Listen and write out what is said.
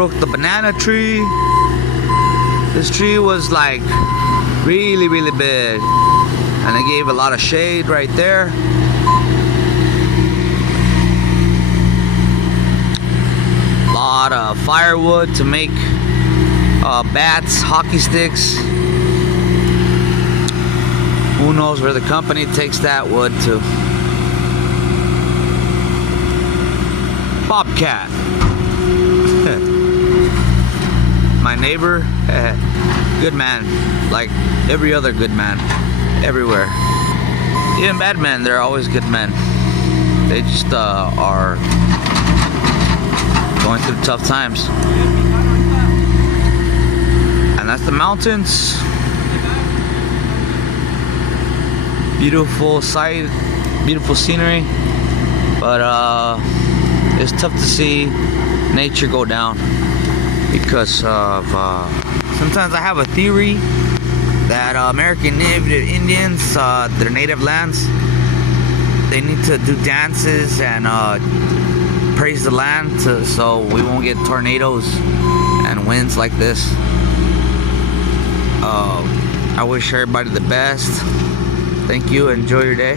broke the banana tree. This tree was like really, really big, and it gave a lot of shade right there. A lot of firewood to make bats, hockey sticks. Who knows where the company takes that wood to. Bobcat. My neighbor, good man, like every other good man, everywhere. Even bad men, they're always good men. They just are going through tough times. And that's the mountains. Beautiful sight, beautiful scenery, but it's tough to see nature go down because of sometimes I have a theory that American Native Indians, their native lands, they need to do dances and praise the land so we won't get tornadoes and winds like this. I wish everybody the best. Thank you. Enjoy your day.